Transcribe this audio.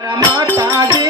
ಮಾತಾಡಿ